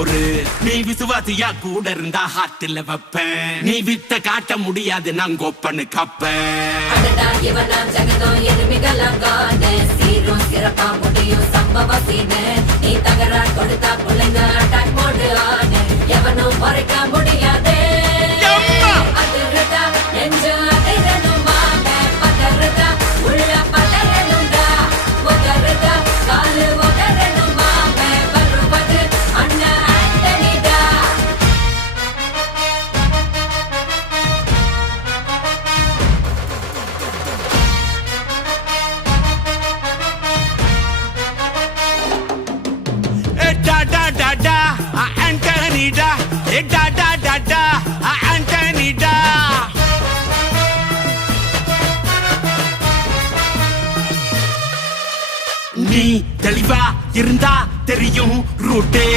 பொறு. நீ விசுவாசியா கூட இருந்தா ஹார்ட்ல வைப்பேன். நீ வித்த காட்ட முடியாது நான் கோப்பனு கப்பேன். சீரும் சிறப்பா முடியும் சம்பவ சீனு. நீ தகரா கொடுத்தா பிள்ளைங்க அட்டாக் மோடு ஆனு. எவனும் மறைக்க முடியாது. அதிருதா நெஞ்சு அதிரணுமாங்க. பதறுதா உள்ள பதறணுண்டா. உதறுதா காலு உதறணுமாங்க. வருவது அண்ணன் ஆண்டனிடா. Antonida, da da da da, Antonida. நீ தெளிவா இருந்தா தெரியும் ரூட்டே.